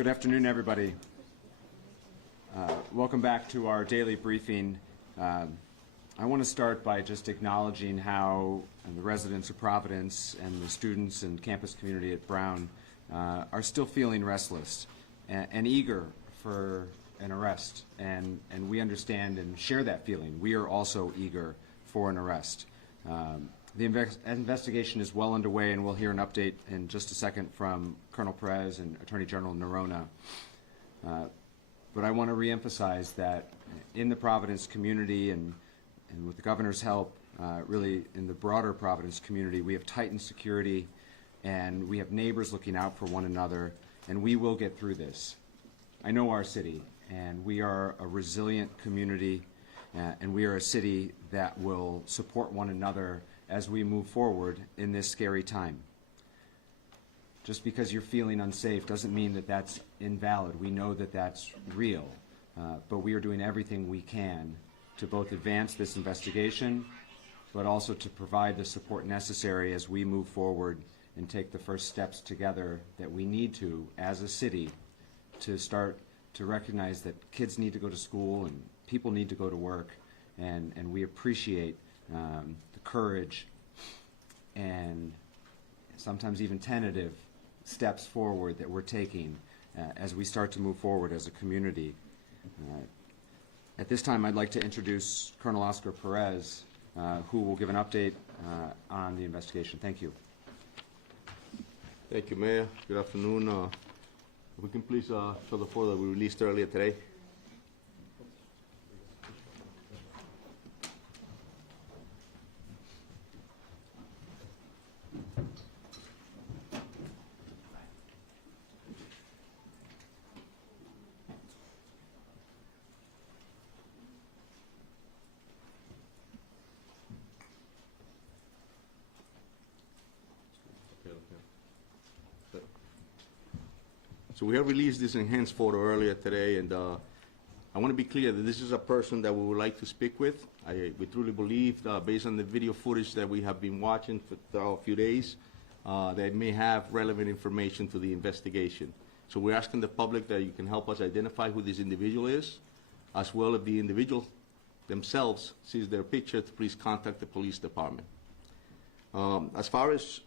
Good afternoon, everybody. Welcome back to our daily briefing. I want to start by just acknowledging how the residents of Providence and the students and campus community at Brown are still feeling restless and eager for an arrest. And we understand and share that feeling. We are also eager for an arrest. The investigation is well underway, and we'll hear an update in just a second from Colonel Perez and Attorney General Noronha. But I want to reemphasize that in the Providence community and with the governor's help, really in the broader Providence community, we have tightened security and we have neighbors looking out for one another, and we will get through this. I know our city, and we are a resilient community, and we are a city that will support one another as we move forward in this scary time. Just because you're feeling unsafe doesn't mean that that's invalid. We know that that's real, but we are doing everything we can to both advance this investigation, but also to provide the support necessary as we move forward and take the first steps together that we need to as a city to start to recognize that kids need to go to school and people need to go to work, and we appreciate the courage and sometimes even tentative steps forward that we're taking as we start to move forward as a community. At this time, I'd like to introduce Colonel Oscar Perez, who will give an update on the investigation. Thank you. Thank you, Mayor. Good afternoon. If we can please show the photo that we released earlier today. So we have released this enhanced photo earlier today, and I want to be clear that this is a person that we would like to speak with. We truly believe, based on the video footage that we have been watching for a few days, that may have relevant information to the investigation. So we're asking the public that you can help us identify who this individual is, as well as the individual themselves sees their picture, to please contact the police department. As far as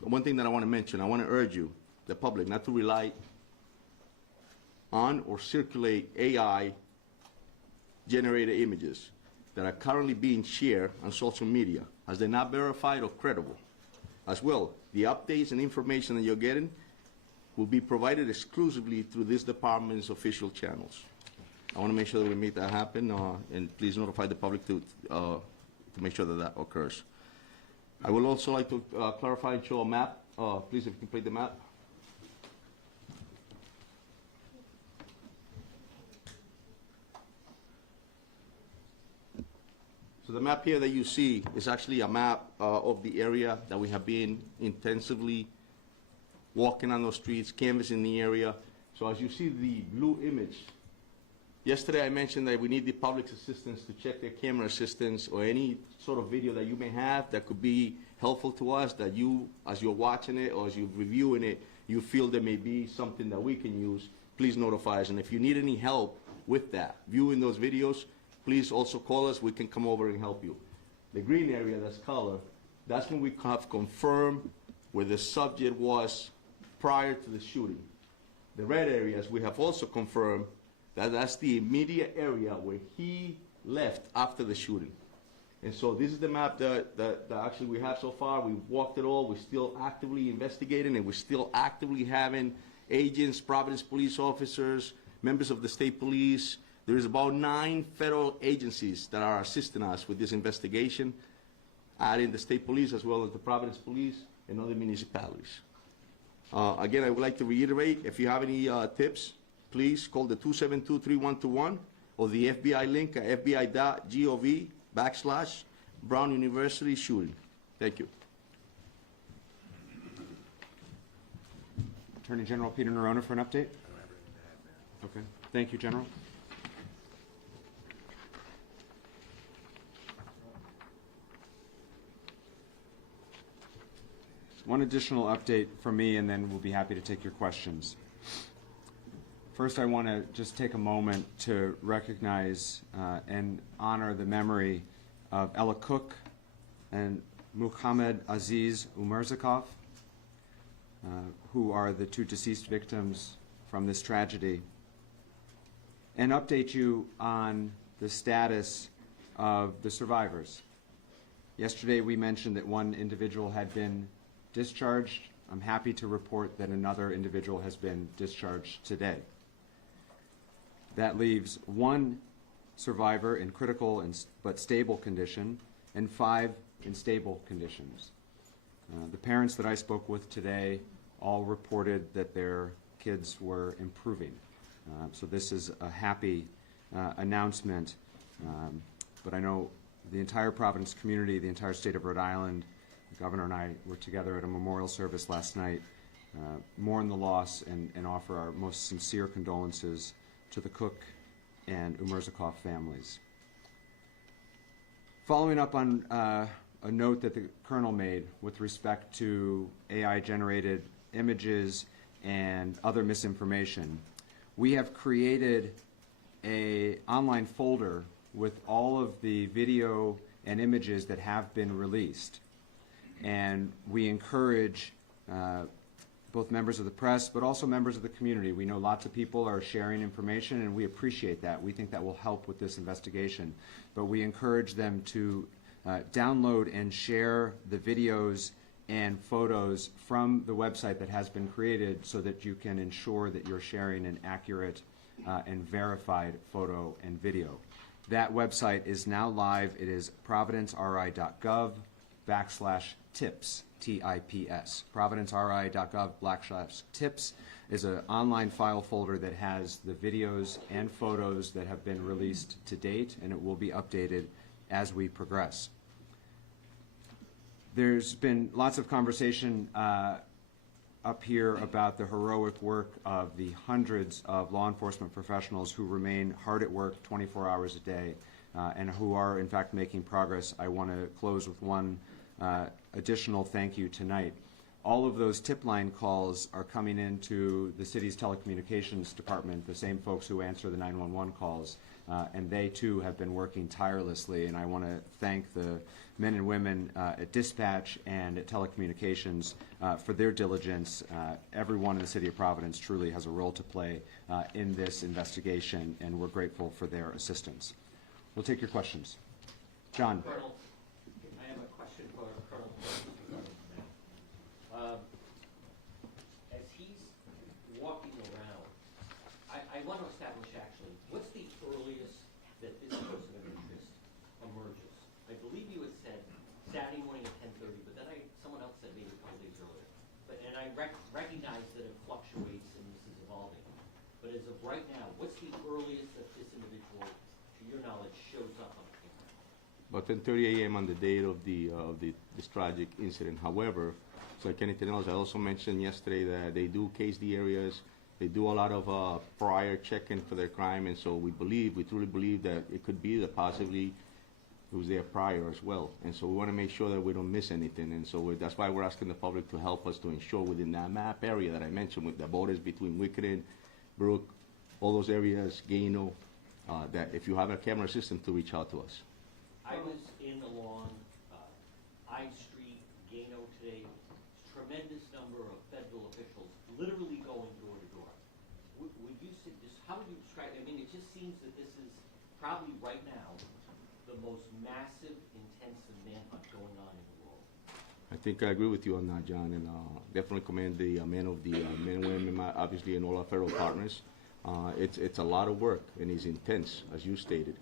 one thing that I want to mention, I want to urge you, the public, not to rely on or circulate AI-generated images that are currently being shared on social media, as they're not verified or credible. As well, the updates and information that you're getting will be provided exclusively through this department's official channels. I want to make sure that we make that happen, and please notify the public to make sure that that occurs. I would also like to clarify and show a map. Please, if you can play the map. So the map here that you see is actually a map of the area that we have been intensively walking on those streets, canvassing the area. So as you see the blue image, yesterday I mentioned that we need the public's assistance to check their camera assistance or any sort of video that you may have that could be helpful to us, that you, as you're watching it or as you're reviewing it, you feel there may be something that we can use. Please notify us. And if you need any help with that, viewing those videos, please also call us. We can come over and help you. The green area, that's color, that's when we have confirmed where the subject was prior to the shooting. The red areas, we have also confirmed that that's the immediate area where he left after the shooting. And so this is the map that actually we have so far. We walked it all. We're still actively investigating, and we're still actively having agents, Providence police officers, members of the state police. There is about 9 federal agencies that are assisting us with this investigation, adding the state police as well as the Providence police and other municipalities. Again, I would like to reiterate, if you have any tips, please call the 272-3121 or the FBI link at fbi.gov/Brown University shooting. Thank you. Attorney General Peter Noronha for an update. Okay. Thank you, General. One additional update from me, and then we'll be happy to take your questions. First, I want to just take a moment to recognize and honor the memory of Ella Cook and Muhammad Aziz Umerzakov, who are the two deceased victims from this tragedy, and update you on the status of the survivors. Yesterday, we mentioned that one individual had been discharged. I'm happy to report that another individual has been discharged today. That leaves one survivor in critical but stable condition and 5 in stable conditions. The parents that I spoke with today all reported that their kids were improving. So this is a happy announcement, but I know the entire Providence community, the entire state of Rhode Island, the governor and I were together at a memorial service last night, mourn the loss and offer our most sincere condolences to the Cook and Umerzakov families. Following up on a note that the Colonel made with respect to AI-generated images and other misinformation, we have created an online folder with all of the video and images that have been released. And we encourage both members of the press, but also members of the community. We know lots of people are sharing information, and we appreciate that. We think that will help with this investigation. But we encourage them to download and share the videos and photos from the website that has been created so that you can ensure that you're sharing an accurate and verified photo and video. That website is now live. It is providenceri.gov/tips, T-I-P-S. providenceri.gov/tips is an online file folder that has the videos and photos that have been released to date, and it will be updated as we progress. There's been lots of conversation up here about the heroic work of the hundreds of law enforcement professionals who remain hard at work 24 hours a day and who are, in fact, making progress. I want to close with one additional thank you tonight. All of those tip line calls are coming into the city's telecommunications department, the same folks who answer the 911 calls, and they too have been working tirelessly, and I want to thank the men and women at dispatch and at telecommunications for their diligence. Everyone in the city of Providence truly has a role to play in this investigation, and we're grateful for their assistance. We'll take your questions. John. Colonel, I have a question for Colonel. As he's walking around, I want to establish actually, what's the earliest that this person of interest emerges? I believe you had said Saturday morning at 10:30, but then someone else said maybe a couple days earlier. And I recognize that it fluctuates and this is evolving. But as of right now, what's the earliest that this individual, to your knowledge, shows up on camera? About 10:30 a.m. on the date of this tragic incident. However, so like anything else, I also mentioned yesterday that they do case the areas. They do a lot of prior checking for their crime, and so we truly believe that it could be that possibly it was there prior as well. And so we want to make sure that we don't miss anything. And so that's why we're asking the public to help us to ensure within that map area that I mentioned with the borders between Wickeden, Brook, all those areas, Gano, that if you have a camera system to reach out to us. I was in along I Street, Gano today. Tremendous number of federal officials literally going door to door. Would you say this? How would you describe it? I mean, it just seems that this is probably right now the most massive, intensive manhunt going on in the world. I think I agree with you on that, John, and definitely commend the men and women, obviously, and all our federal partners. It's a lot of work, and it's intense, as you stated.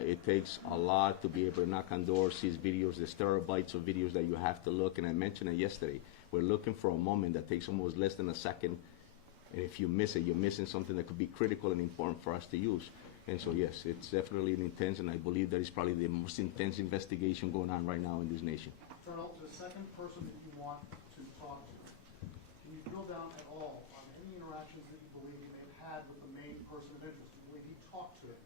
It takes a lot to be able to knock on doors, see videos. There's terabytes of videos that you have to look, and I mentioned it yesterday. We're looking for a moment that takes almost less than a second, and if you miss it, you're missing something that could be critical and important for us to use. And so, yes, it's definitely an intense, and I believe that is probably the most intense investigation going on right now in this nation. Colonel, the second person that you want to talk to, can you drill down at all on any interactions that you believe you may have had with the main person of interest? The way he talked to it,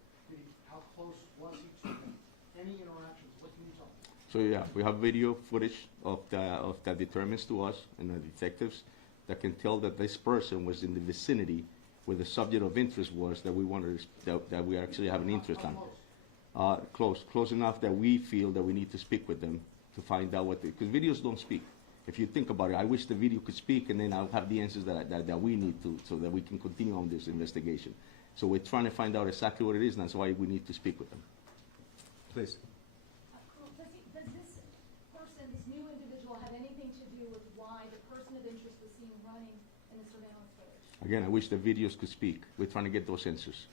how close was he to him? Any interactions? What can you tell me? So yeah, we have video footage of that determines to us and the detectives that can tell that this person was in the vicinity where the subject of interest was that we wanted that we actually have an interest on. Close enough that we feel that we need to speak with them to find out what because videos don't speak. If you think about it, I wish the video could speak, and then I'll have the answers that we need to, so that we can continue on this investigation. So we're trying to find out exactly what it is, and that's why we need to speak with them. Please. Does this person, this new individual, have anything to do with why the person of interest was seen running in the surveillance footage? Again, I wish the videos could speak. We're trying to get those answers.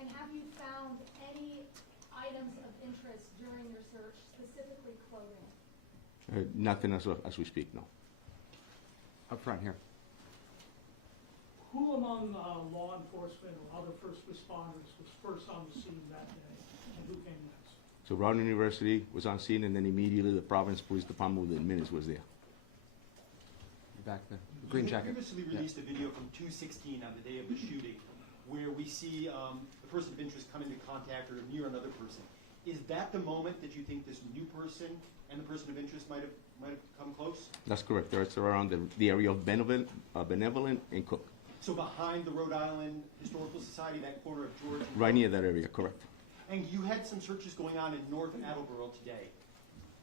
And have you found any items of interest during your search, specifically clothing? Nothing as we speak, no. Up front here. Who among law enforcement or other first responders was first on the scene that day, and who came next? So Brown University was on scene, and then immediately the Providence Police Department within minutes was there. Back there. Green You jacket. previously released a video from 216 on the day of the shooting where we see the person of interest come into contact or near another person. Is that the moment that you think this new person and the person of interest might have come close? That's correct. It's around the area of Benevolent and Cook. So behind the Rhode Island Historical Society, that corner of George and Right near that area, correct. And you had some searches going on in North Attleboro today.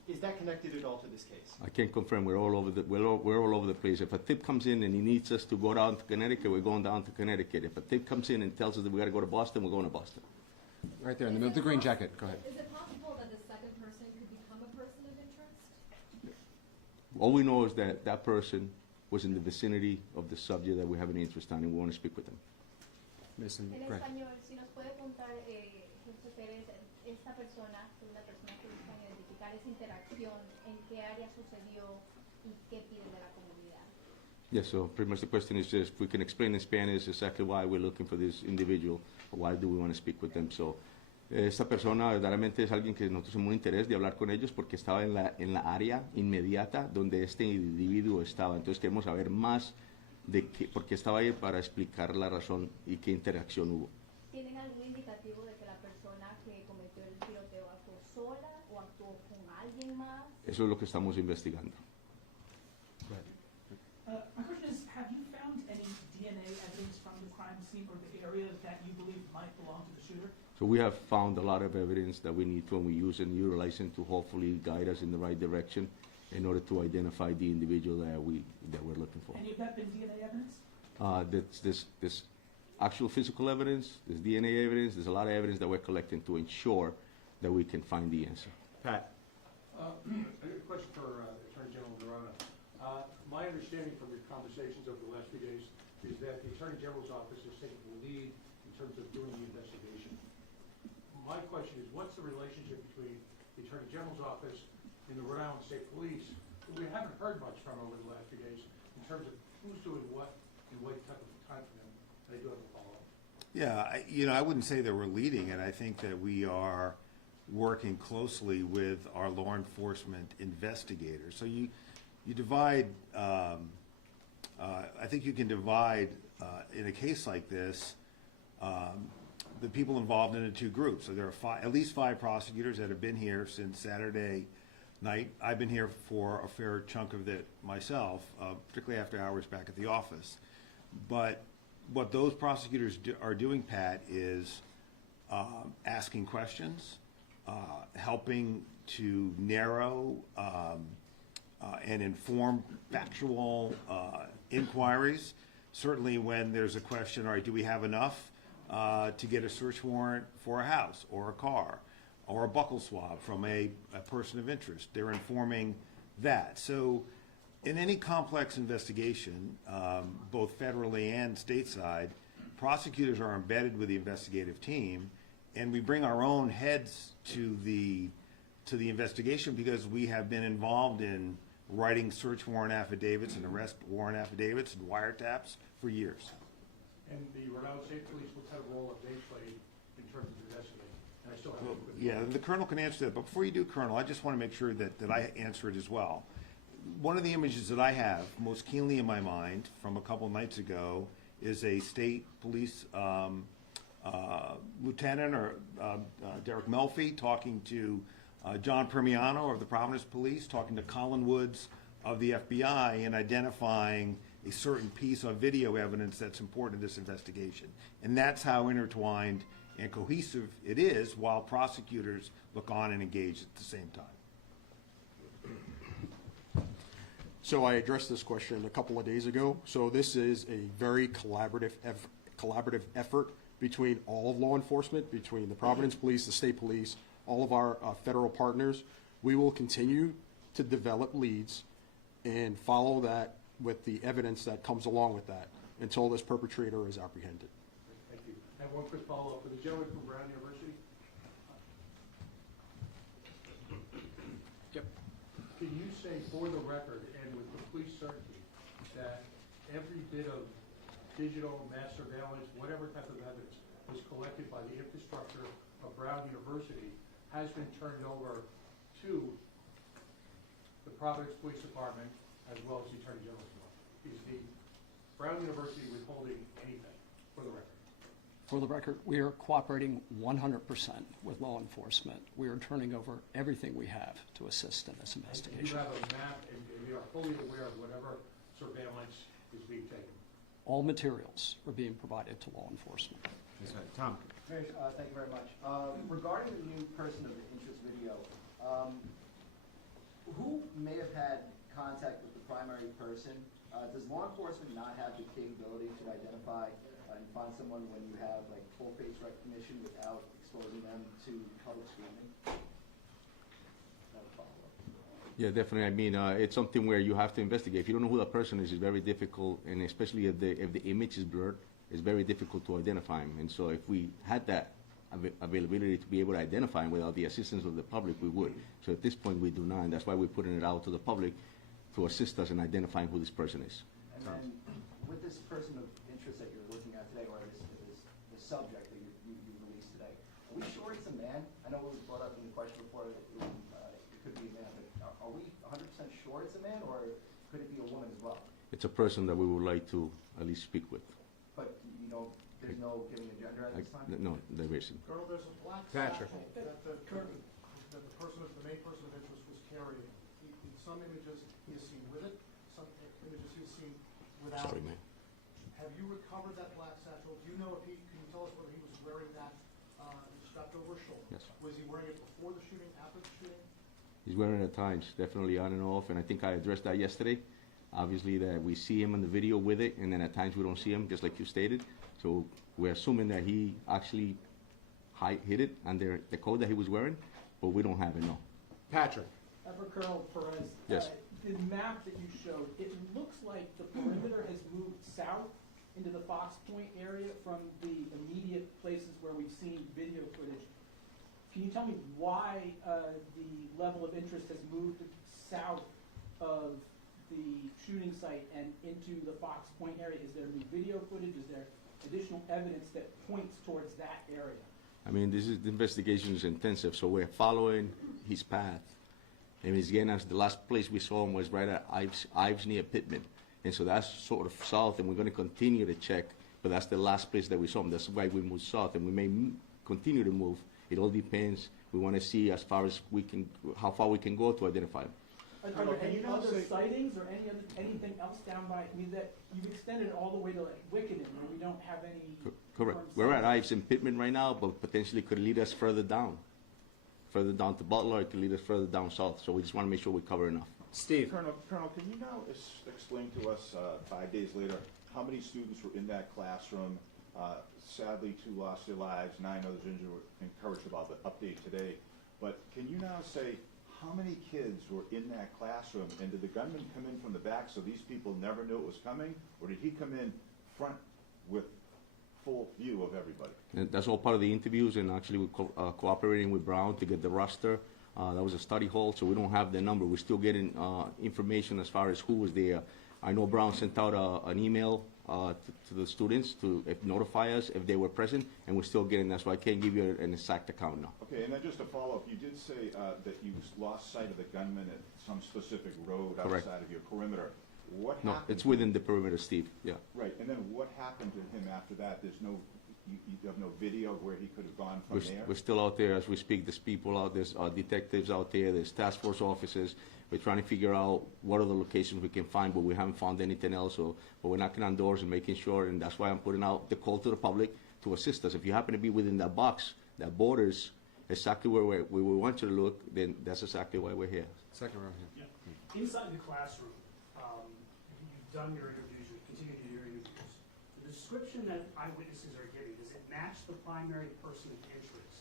Is that connected at all to this case? I can confirm we're all over the place. If a tip comes in and he needs us to go down to Connecticut, we're going down to Connecticut. If a tip comes in and tells us that we got to go to Boston, we're going to Boston. Right there in the middle. The green jacket. Go ahead. Is it possible that the second person could become a person of interest? All we know is that that person was in the vicinity of the subject that we have an interest on, and we want to speak with them. Mason, En go ahead. español, si nos puede contar, José Pérez, esta persona, una persona que buscan identificar esa interacción, en qué área sucedió y qué pide de la comunidad. Yes, so pretty much the question is just, if we can explain in Spanish exactly why we're looking for this individual, or why do we want to speak with them. So, esta persona verdaderamente es alguien que nosotros tenemos un interés de hablar con ellos porque estaba en la área inmediata donde este individuo estaba. Entonces queremos saber más de por qué estaba ahí para explicar la razón y qué interacción hubo. ¿Tienen algún indicativo de que la persona que cometió el tiroteo actuó sola o actuó con alguien más? Eso es lo que estamos investigando. My question is, have you found any DNA evidence from the crime scene or the area that you believe might belong to the shooter? So we have found a lot of evidence that we need to, and we use and utilize it to hopefully guide us in the right direction in order to identify the individual that we're looking for. Any of that been DNA evidence? This actual physical evidence, there's DNA evidence, there's a lot of evidence that we're collecting to ensure that we can find the answer. Pat. A question for Attorney General Dorana. My understanding from your conversations over the last few days is that the Attorney General's office is taking the lead in terms of doing the investigation. My question is, what's the relationship between the Attorney General's office and the Rhode Island State Police, who we haven't heard much from over the last few days, in terms of who's doing what and what type of time frame they do have a follow-up? Yeah, I wouldn't say that we're leading it. I think that we are working closely with our law enforcement investigators. So you divide, I think you can divide, in a case like this, the people involved into two groups. So there are at least five prosecutors that have been here since Saturday night. I've been here for a fair chunk of it myself, particularly after hours back at the office. But what those prosecutors are doing, Pat, is asking questions, helping to narrow and inform factual inquiries. Certainly when there's a question, all right, do we have enough to get a search warrant for a house or a car or a buccal swab from a person of interest? They're informing that. So in any complex investigation, both federally and stateside, prosecutors are embedded with the investigative team, and we bring our own heads to the investigation because we have been involved in writing search warrant affidavits and arrest warrant affidavits and wiretaps for years. And the Rhode Island State Police, what kind of role have they played in terms of investigating? And I still have a quick Yeah, the Colonel can answer that, but before you do, Colonel, I just want to make sure that I answer it as well. One of the images that I have most keenly in my mind from a couple nights ago is a state police lieutenant or Derek Melfi talking to John Permiano of the Providence Police, talking to Colin Woods of the FBI, and identifying a certain piece of video evidence that's important to this investigation. And that's how intertwined and cohesive it is, while prosecutors look on and engage at the same time. So I addressed this question a couple of days ago. So this is a very collaborative effort between all of law enforcement, between the Providence Police, the state police, all of our federal partners. We will continue to develop leads and follow that with the evidence that comes along with that until this perpetrator is apprehended. Thank you. And one quick follow-up for the gentleman from Brown University. Yep. Can you say for the record and with complete certainty that every bit of digital mass surveillance, whatever type of evidence was collected by the infrastructure of Brown University has been turned over to the Providence Police Department as well as the Attorney General's office? Is the Brown University withholding anything, for the record? For the record, we are cooperating 100% with law enforcement. We are turning over everything we have to assist in this And you investigation. have a map and you are fully aware of whatever surveillance is being taken? All materials are being provided to law enforcement. Tom? Thank you very much. Regarding the new person of interest video, who may have had contact with the primary person? Does law enforcement not have the capability to identify and find someone when you have like full face recognition without exposing them to public scrutiny? Yeah, definitely. I mean, it's something where you have to investigate. If you don't know who the person is, it's very difficult, and especially if the image is blurred, it's very difficult to identify him. And so if we had that availability to be able to identify him without the assistance of the public, we would. So at this point, we do not, and that's why we're putting it out to the public to assist us in identifying who this person is. And then with this person of interest that you're looking at today, or the subject that you released today, are we sure it's a man? I know it was brought up in the question before that it could be a man, but are we 100% sure it's a man, or could it be a woman as well? It's a person that we would like to at least speak with. But you know, there's no giving a gender at this time? No, there isn't. Colonel, there's a black Patrick. satchel that the main person of interest was carrying. In some images, he is seen with it, some images he is seen without Sorry, it. man. Have you recovered that black satchel? Do you know if can you tell us whether he was wearing that strapped over his shoulder? Yes. Was he wearing it before the shooting, after the shooting? He's wearing it at times, definitely on and off, and I think I addressed that yesterday. Obviously, that we see him in the video with it, and then at times we don't see him, just like you stated. So we're assuming that he actually hid it under the coat that he was wearing, but we don't have it, no. Patrick? For Colonel Perez, Yes. the map that you showed, it looks like the perimeter has moved south into the Fox Point area from the immediate places where we've seen video footage. Can you tell me why the level of interest has moved south of the shooting site and into the Fox Point area? Is there new video footage? Is there additional evidence that points towards that area? I mean, the investigation is intensive, so we're following his path. And he's getting us, the last place we saw him was right at Ives near Pittman. And so that's sort of south, and we're going to continue to check, but that's the last place that we saw him. That's why we moved south, and we may continue to move. It all depends. We want to see as far as we can, how far we can go to identify him. Are there any other sightings or anything else down by, I mean, that you've extended all the way to like Wickedon where we don't have any? Correct. confirmed We're at sightings? Ives and Pittman right now, but potentially could lead us further down to Butler. It could lead us further down south. So we just want to make sure we cover enough. Steve? Colonel, can you now explain to us 5 days later how many students were in that classroom? Sadly, 2 lost their lives, 9 others injured. We're encouraged about the update today. But can you now say how many kids were in that classroom? And did the gunman come in from the back so these people never knew it was coming? Or did he come in front with full view of everybody? And that's all part of the interviews, and actually we're cooperating with Brown to get the roster. That was a study hall, so we don't have the number. We're still getting information as far as who was there. I know Brown sent out an email to the students to notify us if they were present, and we're still getting that, so I can't give you an exact account now. Okay, and then just to follow up, you did say that you lost sight of the gunman at some specific road Correct. outside of your perimeter. What No, happened? it's within the perimeter, Steve, yeah. Right, and then what happened to him after that? There's no, you have no video of where he could have gone from there? We're still out there as we speak. There's people out, there's detectives out there, there's task force officers. We're trying to figure out what other locations we can find, but we haven't found anything else. But we're knocking on doors and making sure, and that's why I'm putting out the call to the public to assist us. If you happen to be within that box that borders exactly where we want you to look, then that's exactly why we're here. Second row here. Yeah. Inside the classroom, you've done your interviews, you continue to do your interviews. The description that eyewitnesses are giving, does it match the primary person of interest?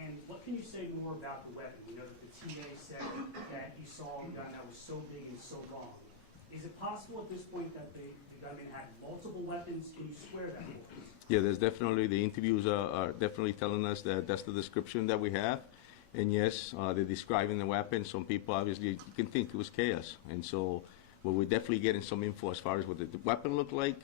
And what can you say more about the weapon? We know that the TA said that he saw a gun that was so big and so long. Is it possible at this point that the gunman had multiple weapons? Can you swear that for us? Yeah, there's definitely, the interviews are definitely telling us that that's the description that we have. And yes, they're describing the weapon. Some people, obviously, you can think it was chaos. And so, well, we're definitely getting some info as far as what the weapon looked like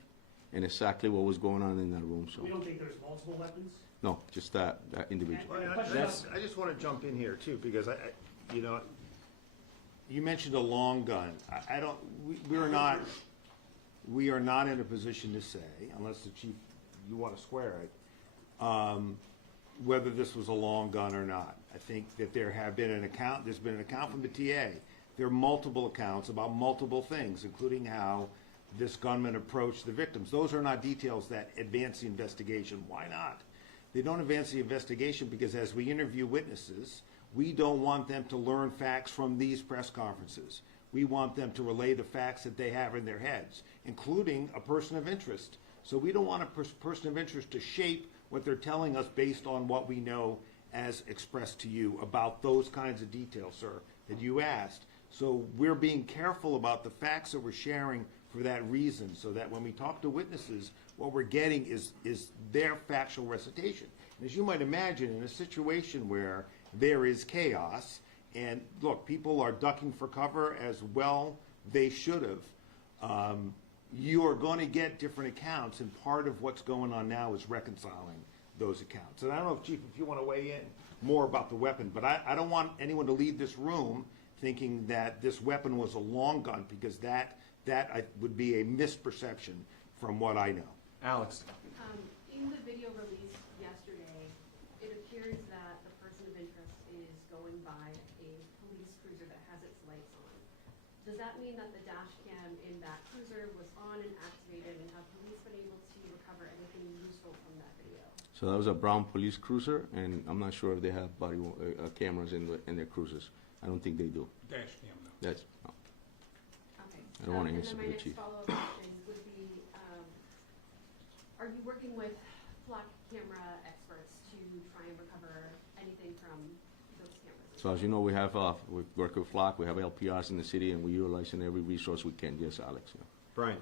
and exactly what was going on in that room. So We don't think there's multiple weapons? no, just that individual. I just want to jump in here too, because you know, you mentioned a long gun. We are not in a position to say, unless the chief, you want to square it, whether this was a long gun or not. I think that there's been an account from the TA. There are multiple accounts about multiple things, including how this gunman approached the victims. Those are not details that advance the investigation. Why not? They don't advance the investigation because as we interview witnesses, we don't want them to learn facts from these press conferences. We want them to relay the facts that they have in their heads, including a person of interest. So we don't want a person of interest to shape what they're telling us based on what we know as expressed to you about those kinds of details, sir, that you asked. So we're being careful about the facts that we're sharing for that reason, so that when we talk to witnesses, what we're getting is their factual recitation. And as you might imagine, in a situation where there is chaos, and look, people are ducking for cover as well they should have, you are going to get different accounts, and part of what's going on now is reconciling those accounts. And I don't know, Chief, if you want to weigh in more about the weapon, but I don't want anyone to leave this room thinking that this weapon was a long gun, because that would be a misperception from what I know. Alex. In the video released yesterday, it appears that the person of interest is going by a police cruiser that has its lights on. Does that mean that the dash cam in that cruiser was on and activated, and have police been able to recover anything useful from that video? So that was a brown police cruiser, and I'm not sure if they have body cameras in their cruisers. I don't think they do. Dash cam, though. That's, no. Okay. I don't want to answer And for then the my chief. next follow-up question would be, are you working with flock camera experts to try and recover anything from those cameras? So as you know, we work with Flock, we have LPRs in the city, and we're utilizing every resource we can. Yes, Alex. Yeah. Brian.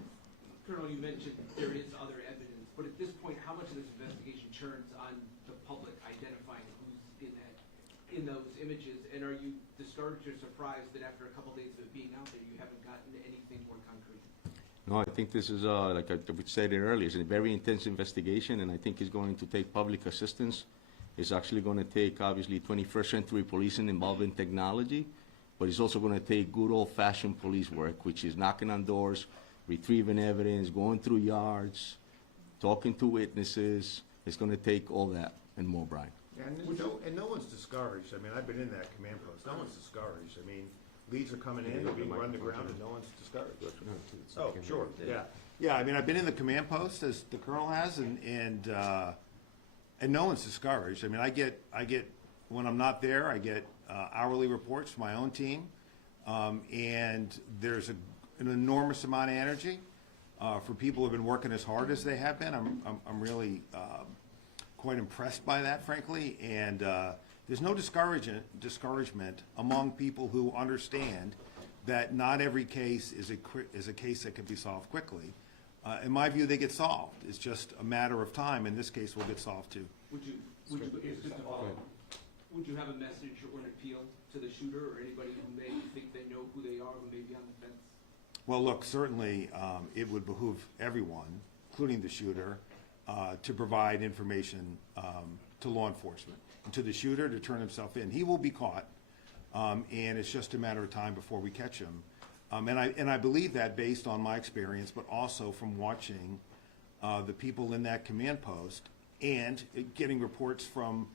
Colonel, you mentioned there is other evidence, but at this point, how much of this investigation turns on the public identifying who's in those images? And are you discouraged or surprised that after a couple days of it being out there, you haven't gotten anything more concrete? No, I think this is, like we said earlier, it's a very intense investigation, and I think it's going to take public assistance. It's actually going to take, obviously, 21st century policing involving technology, but it's also going to take good old-fashioned police work, which is knocking on doors, retrieving evidence, going through yards, talking to witnesses. It's going to take all that and more, Brian. Yeah, and no one's discouraged. I mean, I've been in that command post. No one's discouraged. I mean, leads are coming in, they're being run to ground, and no one's discouraged. Oh, sure, yeah. Yeah, I mean, I've been in the command post, as the colonel has, and no one's discouraged. I mean, I get, when I'm not there, I get hourly reports from my own team, and there's an enormous amount of energy for people who have been working as hard as they have been. I'm really quite impressed by that, frankly, and there's no discouragement among people who understand that not every case is a case that can be solved quickly. In my view, they get solved. It's just a matter of time. In this case, will get solved too. Would you have a message or an appeal to the shooter or anybody who may think they know who they are, who may be on the fence? Well, look, certainly it would behoove everyone, including the shooter, to provide information to law enforcement and to the shooter to turn himself in. He will be caught, and it's just a matter of time before we catch him. And I believe that based on my experience, but also from watching the people in that command post and getting reports from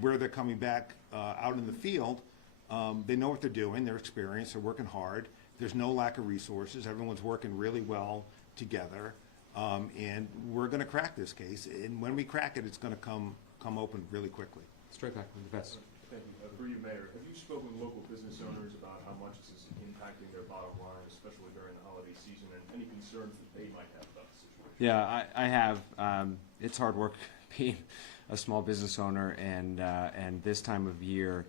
where they're coming back out in the field They know what they're doing, they're experienced, they're working hard. There's no lack of resources. Everyone's working really well together. And we're going to crack this case. And when we crack it, it's going to come open really quickly. Straight back to the best. Thank you. For you, Mayor, have you spoken with local business owners about how much this is impacting their bottom line, especially during the holiday season, and any concerns that they might have about the situation? Yeah, I have. It's hard work being a small business owner, and this time of year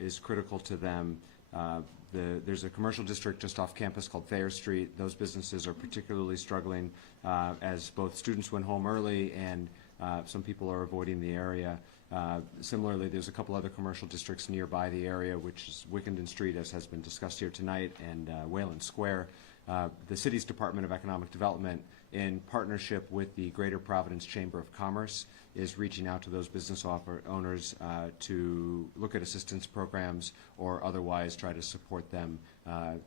is critical to them. There's a commercial district just off campus called Thayer Street. Those businesses are particularly struggling as both students went home early and some people are avoiding the area. Similarly, there's a couple other commercial districts nearby the area, which is Wickenden Street, as has been discussed here tonight, and Wayland Square. The city's Department of Economic Development, in partnership with the Greater Providence Chamber of Commerce, is reaching out to those business owners to look at assistance programs or otherwise try to support them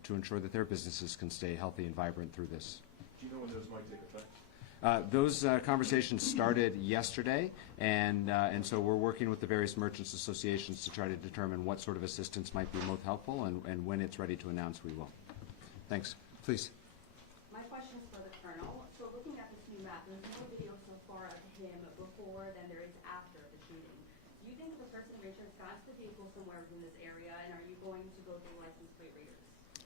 to ensure that their businesses can stay healthy and vibrant through this. Do you know when those might take effect? Those conversations started yesterday, and so we're working with the various merchants associations to try to determine what sort of assistance might be most helpful, and when it's ready to announce, we will. Thanks. Please. My question is for the Colonel. So looking at this new map, there's no video so far of him before than there is after the shooting. Do you think the person of interest got to the vehicle somewhere in this area, and are you going to go through license plate readers?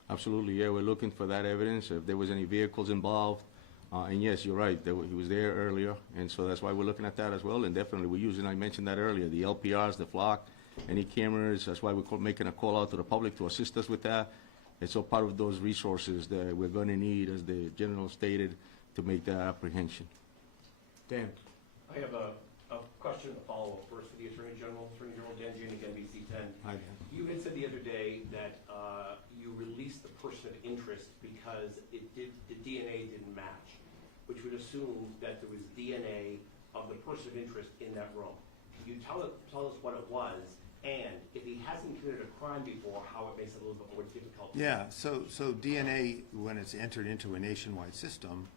Absolutely, yeah, we're looking for that evidence, if there was any vehicles involved. And yes, you're right, he was there earlier, and so that's why we're looking at that as well. And definitely, we're using, I mentioned that earlier, the LPRs, the flock, any cameras. That's why we're making a call out to the public to assist us with that. And so part of those resources that we're going to need, as the general stated, to make that apprehension. Dan. I have a question, a follow-up first for the Attorney General. Attorney General Dan Junick, NBC 10. Hi, Dan. You had said the other day that you released the person of interest because the DNA didn't match, which would assume that there was DNA of the person of interest in that room. Can you tell us what it was, and if he hasn't committed a crime before, how it makes it a little bit more difficult? Yeah, so DNA, when it's entered into a nationwide system,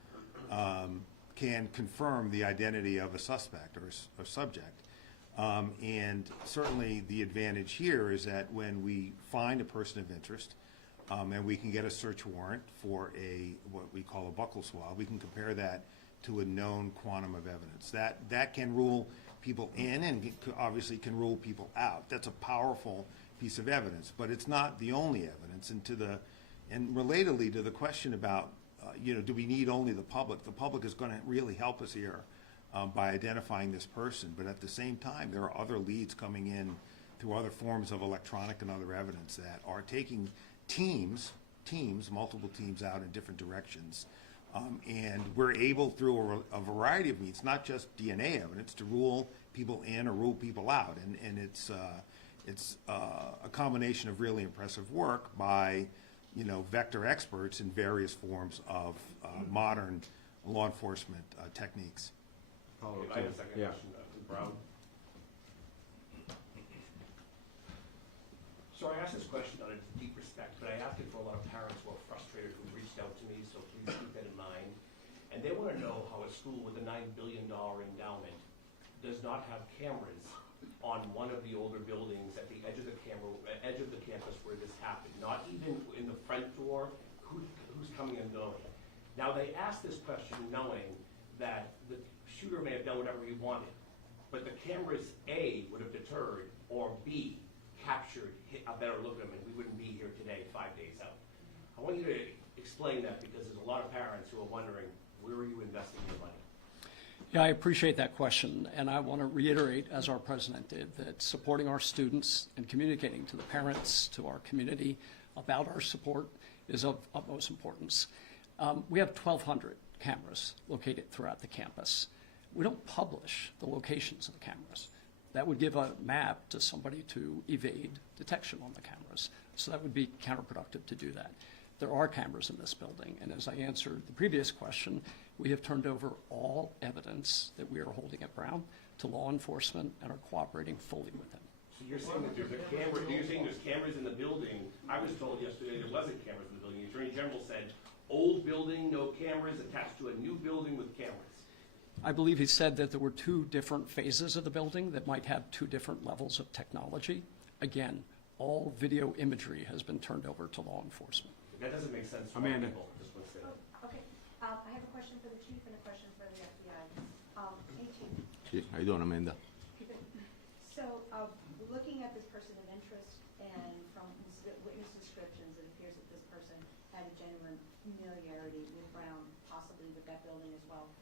can confirm the identity of a suspect or subject. And certainly the advantage here is that when we find a person of interest, and we can get a search warrant for what we call a buccal swab, we can compare that to a known quantum of evidence. That can rule people in and obviously can rule people out. That's a powerful piece of evidence, but it's not the only evidence. And relatedly to the question about, do we need only the public? The public is going to really help us here by identifying this person, but at the same time, there are other leads coming in through other forms of electronic and other evidence that are taking multiple teams out in different directions. And we're able, through a variety of means, not just DNA evidence, to rule people in or rule people out. And it's a combination of really impressive work by, vector experts in various forms of modern law enforcement techniques. I have a second question, Brown. So I asked this question out of deep respect, but I asked it for a lot of parents who are frustrated who reached out to me, so please keep that in mind. And they want to know how a school with a $9 billion endowment does not have cameras on one of the older buildings at the edge of the campus where this happened, not even in the front door, who's coming and going. Now, they asked this question knowing that the shooter may have done whatever he wanted, but the cameras, A, would have deterred, or B, captured a better look at him, and we wouldn't be here today 5 days out. I want you to explain that, because there's a lot of parents who are wondering, where are you investing your money? Yeah, I appreciate that question, and I want to reiterate, as our president did, that supporting our students and communicating to the parents, to our community about our support is of utmost importance. We have 1,200 cameras located throughout the campus. We don't publish the locations of the cameras. That would give a map to somebody to evade detection on the cameras. So that would be counterproductive to do that. There are cameras in this building, and as I answered the previous question, we have turned over all evidence that we are holding at Brown to law enforcement and are cooperating fully with them. So you're saying that there's a camera, you're saying there's cameras in the building. I was told yesterday there wasn't cameras in the building. The Attorney General said, old building, no cameras, attached to a new building with cameras. I believe he said that there were 2 different phases of the building that might have 2 different levels of technology. Again, all video imagery has been turned over to law enforcement. That doesn't make sense for Amanda. people, just want to say that. Okay, I have a question for the chief and a question for the FBI. Hey, Chief. Chief, how you doing, Amanda? So, looking at this person of interest and from witness descriptions, it appears that this person had a genuine familiarity with Brown, possibly with that building as well.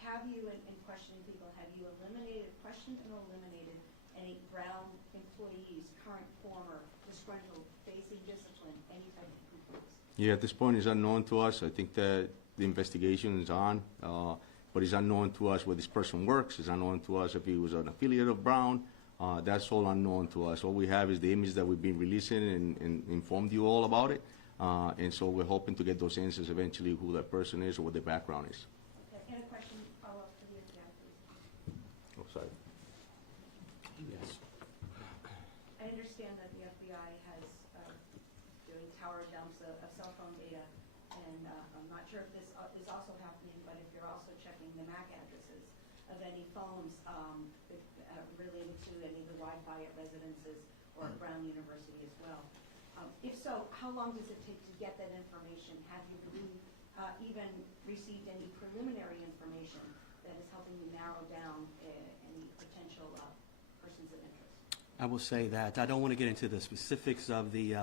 Have you, in questioning people, have you questioned and eliminated any Brown employees, current, former, disgruntled, facing discipline, any type of complaints? Yeah, at this point, it's unknown to us. I think that the investigation is on, but it's unknown to us where this person works. It's unknown to us if he was an affiliate of Brown. That's all unknown to us. All we have is the image that we've been releasing and informed you all about it. And so we're hoping to get those answers eventually, who that person is or what their background is. Okay, and a question, follow-up for the FBI, please. Oh, sorry. Yes. I understand that the FBI has doing tower dumps of cell phone data, and I'm not sure if this is also happening, but if you're also checking the MAC addresses of any phones related to any of the Wi-Fi at residences or at Brown University as well. If so, how long does it take to get that information? Have you even received any preliminary information that is helping you narrow down any potential persons of interest? I will say that I don't want to get into the specifics of the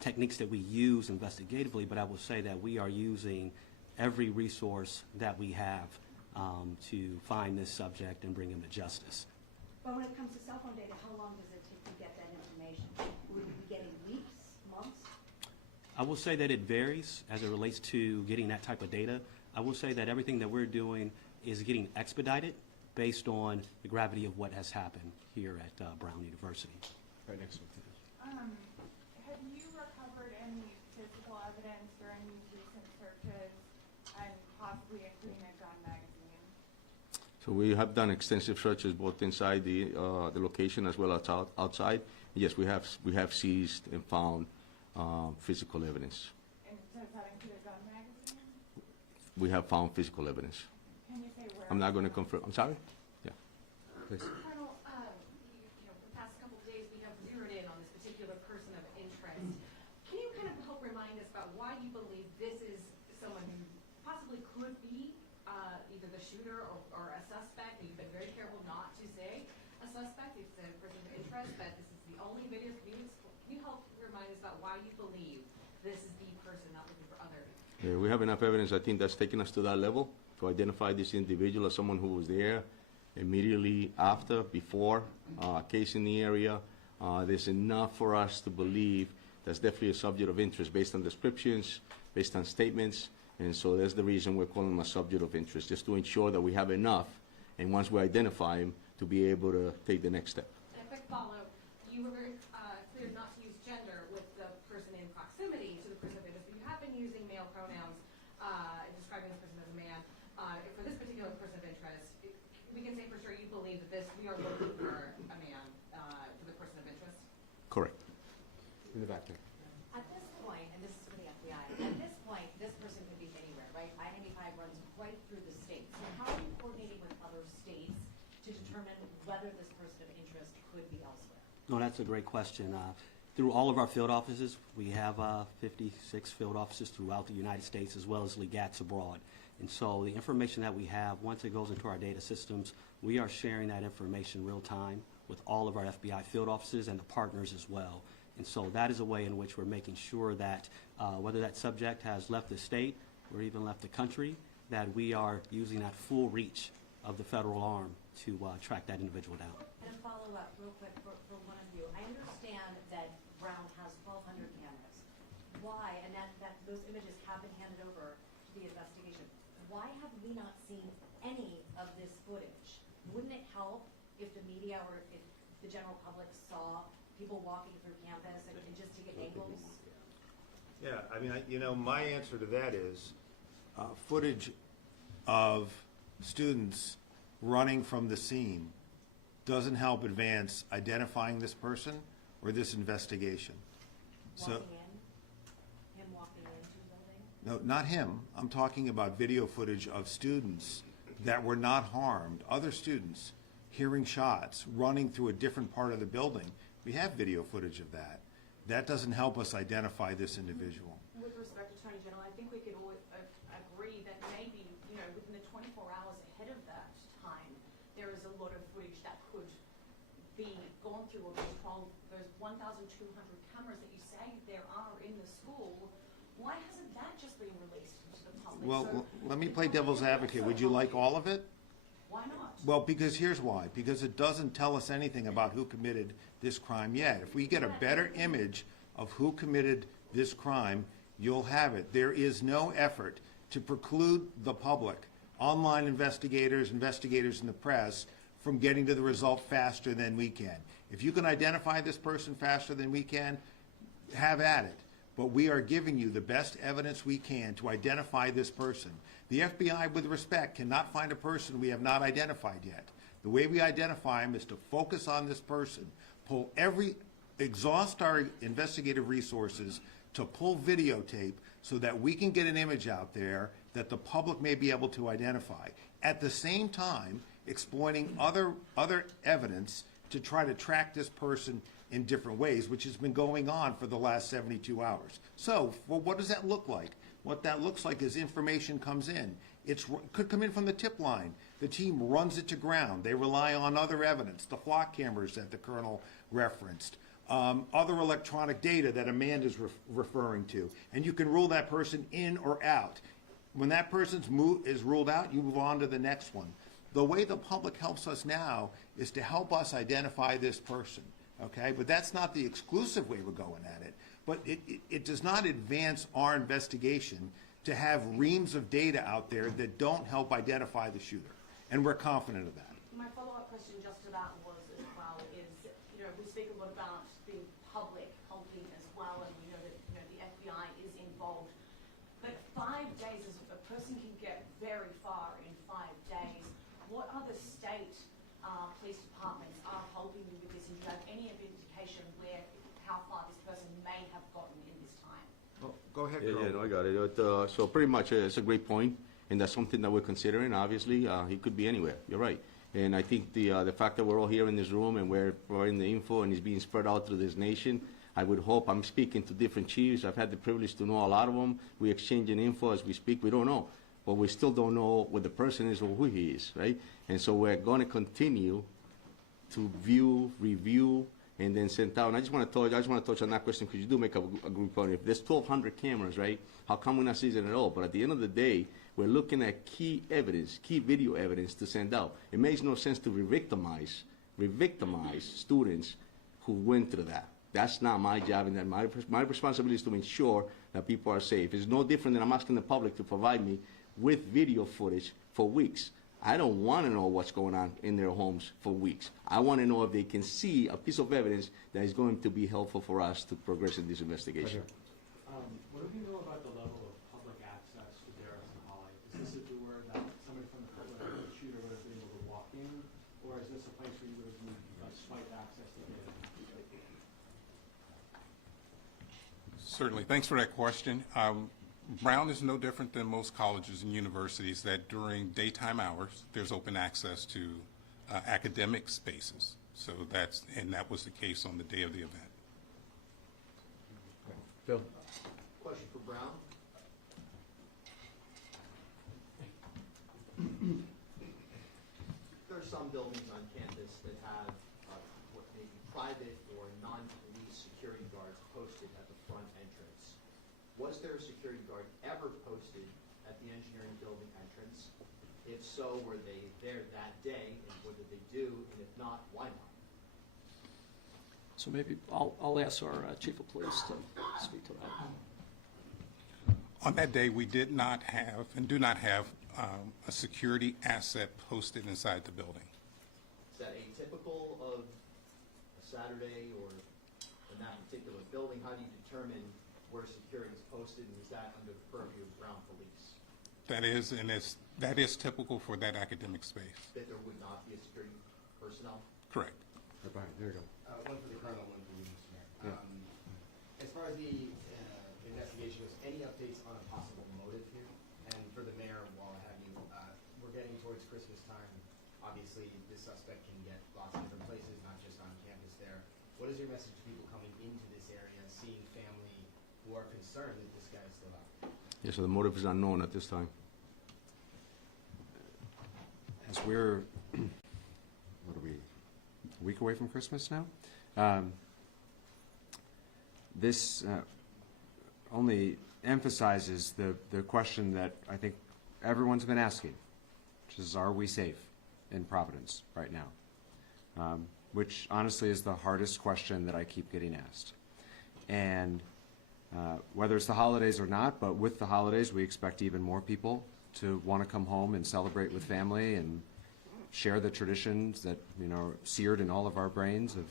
techniques that we use investigatively, but I will say that we are using every resource that we have to find this subject and bring him to justice. But when it comes to cell phone data, how long does it take to get that information? Will you be getting weeks, months? I will say that it varies as it relates to getting that type of data. I will say that everything that we're doing is getting expedited based on the gravity of what has happened here at Brown University. Right next to it. Have you recovered any physical evidence during these recent searches and possibly including a gun magazine? So we have done extensive searches both inside the location as well as outside. Yes, we have seized and found physical evidence. And does that include a gun magazine? We have found physical evidence. Can you say where? I'm not going to confirm. I'm sorry? Yeah. Please. Colonel, the past couple of days we have zeroed in on this particular person of interest. Can you kind of help remind us about why you believe this is someone who possibly could be either the shooter or a suspect? You've been very careful not to say a suspect. It's a person of interest, but this is the only video. Can you help remind us about why you believe this is the person, not looking for others? Yeah, we have enough evidence, I think, that's taken us to that level to identify this individual as someone who was there immediately after, before a case in the area. There's enough for us to believe that's definitely a subject of interest based on descriptions, based on statements, and so that's the reason we're calling him a subject of interest, just to ensure that we have enough, and once we identify him, to be able to take the next step. And a quick follow-up. You were very clear not to use gender with the person in proximity to the person of interest, but you have been using male pronouns describing this person as a man. For this particular person of interest, we can say for sure you believe that we are looking for a man for the person of interest? Correct. In the back there. At this point, and this is for the FBI, at this point, this person could be anywhere, right? I-95 runs right through the state. So how are you coordinating with other states to determine whether this person of interest could be elsewhere? No, that's a great question. Through all of our field offices, we have 56 field offices throughout the United States as well as legats abroad. And so the information that we have, once it goes into our data systems, we are sharing that information real time with all of our FBI field offices and the partners as well. And so that is a way in which we're making sure that whether that subject has left the state or even left the country, that we are using that full reach of the federal arm to track that individual down. And a follow-up real quick for one of you. I understand that Brown has 1,200 cameras. Why, and that those images have been handed over to the investigation, why have we not seen any of this footage? Wouldn't it help if the media or if the general public saw people walking through campus and just to get angles? Yeah, I mean, my answer to that is footage of students running from the scene doesn't help advance identifying this person or this investigation. Walking in? Him walking into the building? No, not him. I'm talking about video footage of students that were not harmed, other students hearing shots, running through a different part of the building. We have video footage of that. That doesn't help us identify this individual. With respect to Attorney General, I think we could all agree that maybe, within the 24 hours ahead of that time, there is a lot of footage that could be gone through or controlled. Those 1,200 cameras that you say there are in the school, why hasn't that just been released to the public? Well, let me play devil's advocate. Would you like all of it? Why not? Well, because here's why. Because it doesn't tell us anything about who committed this crime yet. If we get a better image of who committed this crime, you'll have it. There is no effort to preclude the public, online investigators in the press, from getting to the result faster than we can. If you can identify this person faster than we can, have at it. But we are giving you the best evidence we can to identify this person. The FBI, with respect, cannot find a person we have not identified yet. The way we identify him is to focus on this person, exhaust our investigative resources to pull videotape so that we can get an image out there that the public may be able to identify. At the same time, exploiting other evidence to try to track this person in different ways, which has been going on for the last 72 hours. So, well, what does that look like? What that looks like is information comes in. It could come in from the tip line. The team runs it to ground. They rely on other evidence, the flock cameras that the colonel referenced, other electronic data that Amanda's referring to, and you can rule that person in or out. When that person is ruled out, you move on to the next one. The way the public helps us now is to help us identify this person, okay? But that's not the exclusive way we're going at it. But it does not advance our investigation to have reams of data out there that don't help identify the shooter. And we're confident of that. My follow-up question just to that was as well is, we speak a lot about the public helping as well, and we know that the FBI is involved. But 5 days, a person can get very far in 5 days. What other state police departments are helping you with this? And do you have any indication how far this person may have gotten in this time? Well, go ahead, Yeah, Colonel. no, I got it. So pretty much, it's a great point, and that's something that we're considering. Obviously, he could be anywhere. You're right. And I think the fact that we're all here in this room and we're providing the info and it's being spread out through this nation, I would hope, I'm speaking to different chiefs. I've had the privilege to know a lot of them. We exchanging info as we speak. We don't know. But we still don't know what the person is or who he is, right? And so we're going to continue to view, review, and then send out. And I just want to touch on that question because you do make a good point. If there's 1,200 cameras, right, how come we're not seeing it at all? But at the end of the day, we're looking at key evidence, key video evidence to send out. It makes no sense to re-victimize students who went through that. That's not my job, and that my responsibility is to ensure that people are safe. It's no different than I'm asking the public to provide me with video footage for weeks. I don't want to know what's going on in their homes for weeks. I want to know if they can see a piece of evidence that is going to be helpful for us to progress in this investigation. What do you know about the level of public access to Darris and Holly? Is this a door that somebody from the public, the shooter, would have been able to walk in, or is this a place where you would have needed swipe access to get in? Certainly. Thanks for that question. Brown is no different than most colleges and universities that during daytime hours, there's open access to academic spaces. So that was the case on the day of the event. Phil? Question for Brown. There are some buildings on campus that have what may be private or non-police security guards posted at the front entrance. Was there a security guard ever posted at the engineering building entrance? If so, were they there that day, and what did they do? And if not, why not? So maybe I'll ask our chief of police to speak to that. On that day, we did not have and do not have a security asset posted inside the building. Is that atypical of a Saturday or in that particular building? How do you determine where security is posted, and is that under the purview of Brown Police? That is typical for that academic space. That there would not be a security personnel? Correct. There you go. One for the Colonel, one for you, Mr. Mayor. As far as the investigation goes, any updates on a possible motive here? And for the mayor, while I have you, we're getting towards Christmas time. Obviously, this suspect can get lots of different places, not just on campus there. what is your message to people coming into this area, seeing family who are concerned that this guy is still out? Yeah, so the motive is unknown at this time. As we're, what are we, a week away from Christmas now? This only emphasizes the question that I think everyone's been asking, which is, are we safe in Providence right now? Which honestly is the hardest question that I keep getting asked. And whether it's the holidays or not, but with the holidays we expect even more people to want to come home and celebrate with family and share the traditions that, you know, are seared in all of our brains of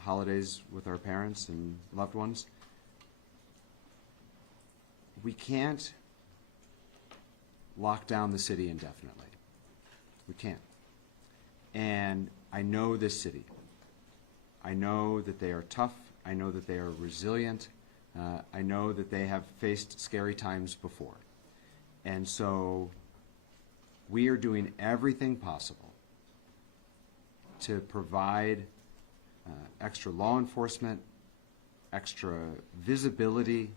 holidays with our parents and loved ones. We can't lock down the city indefinitely. We can't. And I know this city. I know that they are tough. I know that they are resilient. I know that they have faced scary times before. And so we are doing everything possible to provide extra law enforcement, extra visibility,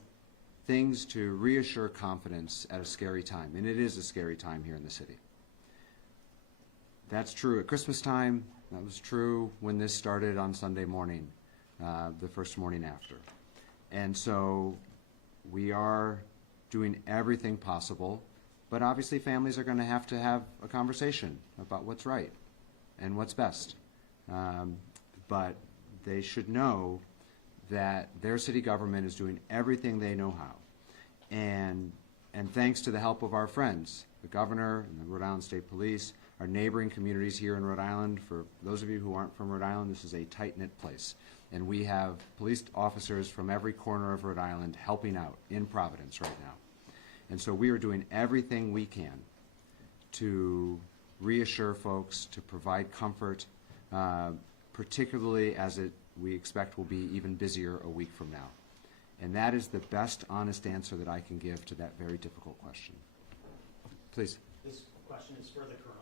things to reassure confidence at a scary time. And it is a scary time here in the city. That's true at Christmas time. That was true when this started on Sunday morning, the first morning after. And so we are doing everything possible, but obviously families are going to have a conversation about what's right and what's best. But they should know that their city government is doing everything they know how. And thanks to the help of our friends, the governor and the Rhode Island State Police, our neighboring communities here in Rhode Island. For those of you who aren't from Rhode Island, this is a tight-knit place. And we have police officers from every corner of Rhode Island helping out in Providence right now. And so we are doing everything we can to reassure folks, to provide comfort, particularly as we expect will be even busier a week from now. And that is the best honest answer that I can give to that very difficult question. Please. This question is for the Colonel.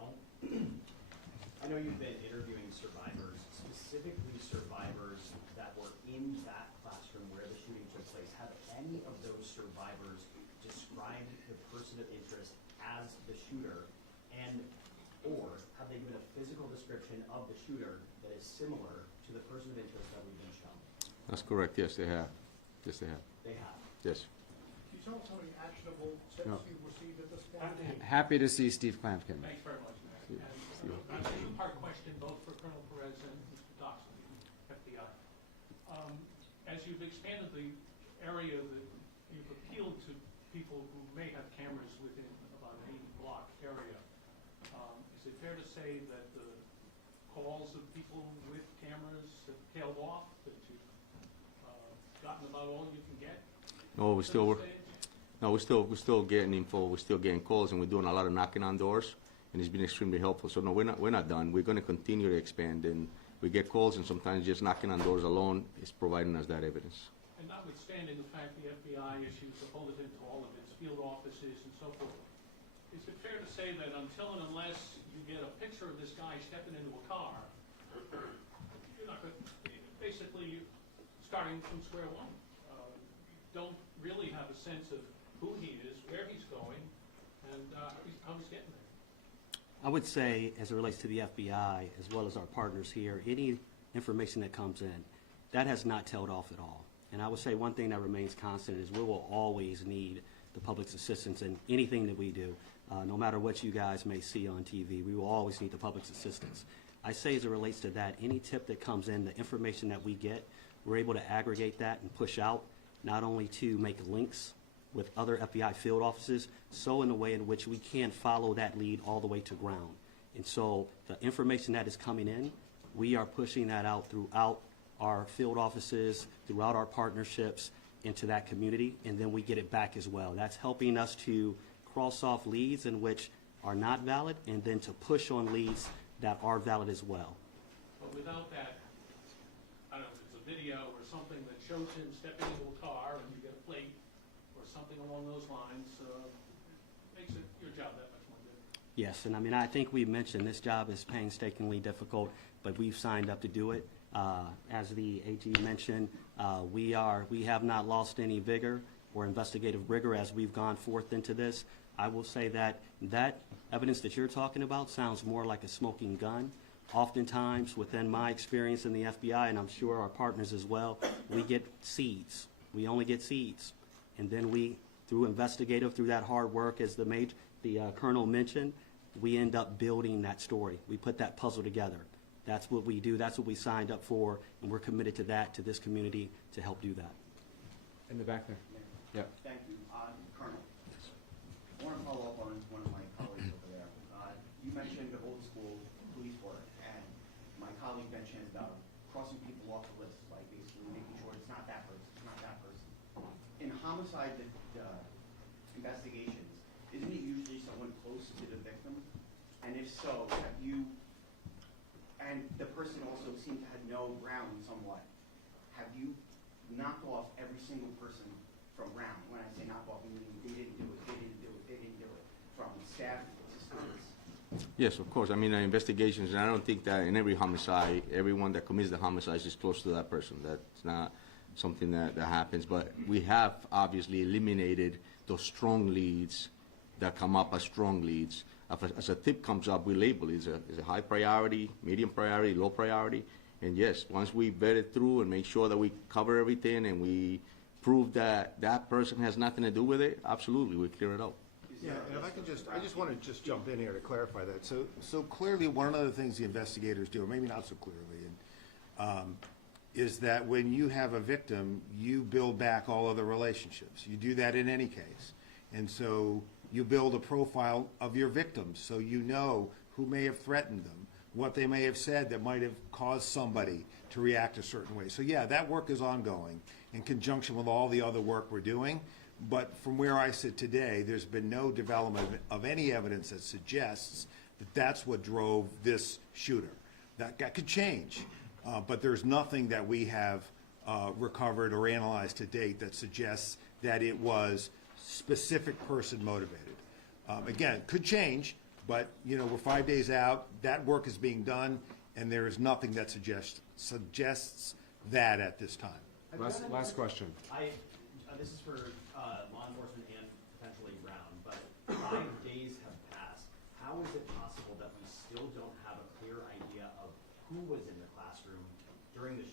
I know you've been interviewing survivors, specifically survivors that were in that classroom where the shooting took place. Have any of those survivors described the person of interest as the shooter, and or have they given a physical description of the shooter that is similar to the person of interest that we've been shown? That's correct, yes, they have. Yes, they have. They have. Yes. Can you tell us how many actionable steps No. you've received at this point? Happy to see Steve Clampkin. Thanks very much, Mayor. Steve. And a two-part question, both for Colonel Perez and Mr. Doxley, FBI. As you've expanded the area that you've appealed to people who may have cameras within about an 8-block area, is it fair to say that the calls of people with cameras have tailed off, that you've gotten about all you can get? No, we're still getting info. We're still getting calls, and we're doing a lot of knocking on doors, and it's been extremely helpful. So no, we're not done. We're going to continue to expand, and we get calls, and sometimes just knocking on doors alone is providing us that evidence. And notwithstanding the fact the FBI issues a bulletin to all of its field offices and so forth, is it fair to say that until and unless you get a picture of this guy stepping into a car, you're not going to, basically starting from square one? You don't really have a sense of who he is, where he's going, and how he's getting there. I would say, as it relates to the FBI, as well as our partners here, any information that comes in, that has not tailed off at all. And I would say one thing that remains constant is we will always need the public's assistance in anything that we do. No matter what you guys may see on TV, we will always need the public's assistance. I say as it relates to that, any tip that comes in, the information that we get, we're able to aggregate that and push out, not only to make links with other FBI field offices, so in a way in which we can follow that lead all the way to ground. And so the information that is coming in, we are pushing that out throughout our field offices, throughout our partnerships into that community, and then we get it back as well. That's helping us to cross off leads in which are not valid, and then to push on leads that are valid as well. But without that, I don't know if it's a video or something that shows him stepping into a car and you get a plate or something along those lines, makes your job that much more difficult. Yes, and I mean, I think we mentioned this job is painstakingly difficult, but we've signed up to do it. As the AG mentioned, we have not lost any vigor or investigative rigor as we've gone forth into this. I will say that evidence that you're talking about sounds more like a smoking gun. Oftentimes, within my experience in the FBI, and I'm sure our partners as well, we get seeds. We only get seeds. And then we, through investigative, through that hard work, as the Colonel mentioned, we end up building that story. We put that puzzle together. That's what we do. That's what we signed up for, and we're committed to that, to this community, to help do that. In the back there. Yep. Thank you. Colonel, I want to follow up on one of my colleagues over there. You mentioned the old school police work, and my colleague mentioned about crossing people off the list, like basically making sure it's not that person, it's not that person. In homicide investigations, isn't it usually someone close to the victim? And if so, have you, and the person also seemed to have no ground somewhat, have you knocked off every single person from round? When I say knock off, meaning they didn't do it, they didn't do it, they didn't do it, from staff to students? Yes, of course. I mean, investigations, and I don't think that in every homicide, everyone that commits the homicide is close to that person. That's not something that happens. But we have obviously eliminated those strong leads that come up as strong leads. As a tip comes up, we label it as a high priority, medium priority, low priority. And yes, once we vet it through and make sure that we cover everything and we prove that that person has nothing to do with it, absolutely, we clear it out. Yeah, and if I can I just want to just jump in here to clarify that. So clearly, one of the things the investigators do, or maybe not so clearly, is that when you have a victim, you build back all other relationships. You do that in any case. And so you build a profile of your victims, so you know who may have threatened them, what they may have said that might have caused somebody to react a certain way. So yeah, that work is ongoing in conjunction with all the other work we're doing. But from where I sit today, there's been no development of any evidence that suggests that that's what drove this shooter. That could change, but there's nothing that we have recovered or analyzed to date that suggests that it was specific person motivated. Again, could change, but you know, we're 5 days out. That work is being done, and there is nothing that suggests that at this time. Last question. This is for law enforcement and potentially Brown, but 5 days have passed. How is it possible that we still don't have a clear idea of who was in the classroom during the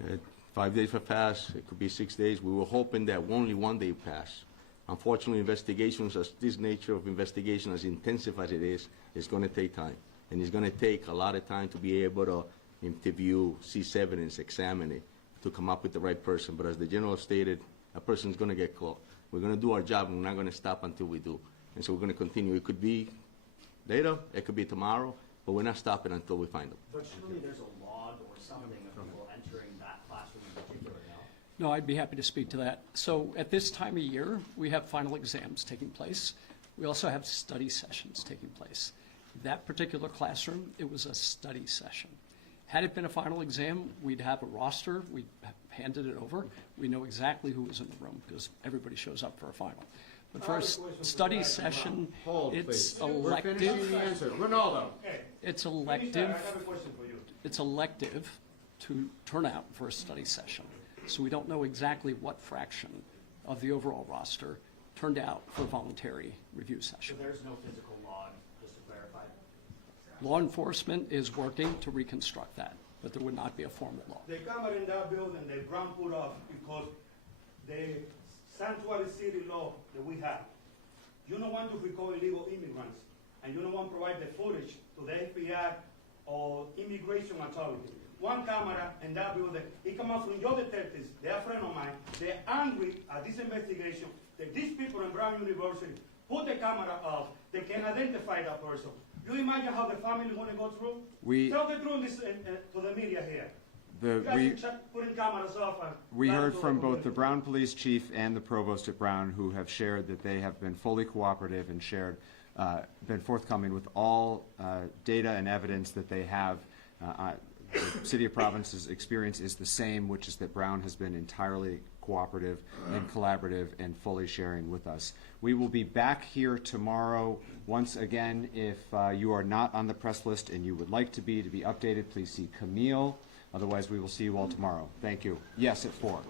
shooting? 5 days have passed. It could be 6 days. We were hoping that only 1 day passed. Unfortunately, investigations, as this nature of investigation, as intensive as it is going to take time. And it's going to take a lot of time to be able to interview, seize evidence, examine it, to come up with the right person. But as the general stated, a person's going to get caught. We're going to do our job, and we're not going to stop until we do. And so we're going to continue. It could be later, it could be tomorrow, but we're not stopping until we find them. But surely there's a log or something of people entering that classroom in particular now. No, I'd be happy to speak to that. So at this time of year, we have final exams taking place. We also have study sessions taking place. That particular classroom, it was a study session. Had it been a final exam, we'd have a roster, we'd handed it over. We know exactly who was in the room because everybody shows up for a final. But for a study session, it's elective. Ronaldo. It's elective. It's elective to turn out for a study session. So we don't know exactly what fraction of the overall roster turned out for a voluntary review session. So there's no physical log, just to clarify? Law enforcement is working to reconstruct that, but there would not be a formal law. The camera in that building, they Brown put off because the sanctuary city law that we have, you don't want to record illegal immigrants, and you don't want to provide the footage to the FBI or immigration authority. One camera in that building, it comes out from your detectives, they're a friend of mine, they're angry at this investigation that these people in Brown University put the camera off, they can identify that person. You imagine how the family want to go through? Tell the truth to the media here. You guys are putting cameras off. We heard from both the Brown Police Chief and the Provost at Brown, who have shared that they have been fully cooperative and been forthcoming with all data and evidence that they have the City of Providence's experience is the same, which is that Brown has been entirely cooperative and collaborative and fully sharing with us. We will be back here tomorrow. Once again, if you are not on the press list and you would like to be updated, please see Camille. Otherwise, we will see you all tomorrow. Thank you. Yes, at 4.